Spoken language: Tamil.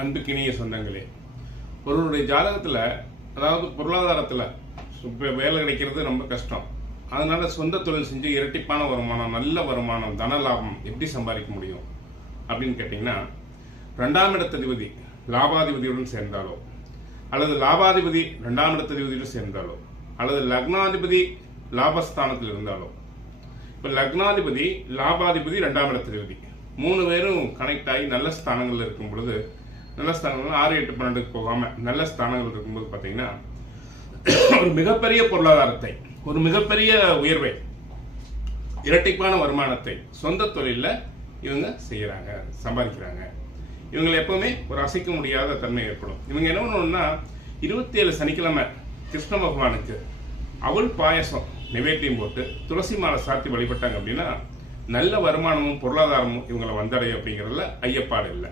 அன்புக்கினிய சொந்தங்களே, ஒருவருடைய ஜாதகத்தில் அதாவது பொருளாதாரத்தில் இப்போ வேலை கிடைக்கிறது ரொம்ப கஷ்டம். அதனால சொந்த தொழில் செஞ்சு இரட்டிப்பான வருமானம், நல்ல வருமானம், தன லாபம் எப்படி சம்பாதிக்க முடியும் அப்படின்னு கேட்டிங்கன்னா, 2ஆம் இடத்ததிபதி லாபாதிபதியுடன் சேர்ந்தாலோ, அல்லது லாபாதிபதி 2ஆம் இடத்ததிபதியுடன் சேர்ந்தாலோ, அல்லது லக்னாதிபதி லாபஸ்தானத்தில் இருந்தாலோ. இப்போ லக்னாதிபதி, லாபாதிபதி, 2ஆம் இடத்ததிபதி 3 பேரும் கனெக்ட் ஆகி நல்ல ஸ்தானங்கள் இருக்கும் பொழுது, நல்ல ஸ்தானங்கள் 6, 8, 12க்கு போகாம நல்ல ஸ்தானங்கள் இருக்கும்போது பார்த்தீங்கன்னா ஒரு மிகப்பெரிய பொருளாதாரத்தை, ஒரு மிகப்பெரிய உயர்வை, இரட்டிப்பான வருமானத்தை சொந்த தொழிலில் இவங்க செய்யறாங்க, சம்பாதிக்கிறாங்க. இவங்களை எப்பவுமே ஒரு அசைக்க முடியாத தன்மை ஏற்படும். இவங்க என்ன பண்ணணும்னா 27 சனிக்கிழமை கிருஷ்ண பகவானுக்கு அவள் பாயசம் நிவேத்தியம் போட்டு துளசி மாலை சாத்தி வழிபட்டாங்க அப்படின்னா நல்ல வருமானமும் பொருளாதாரமும் இவங்களை வந்தடையும் அப்படிங்கிறதுல ஐயப்பாடு இல்லை.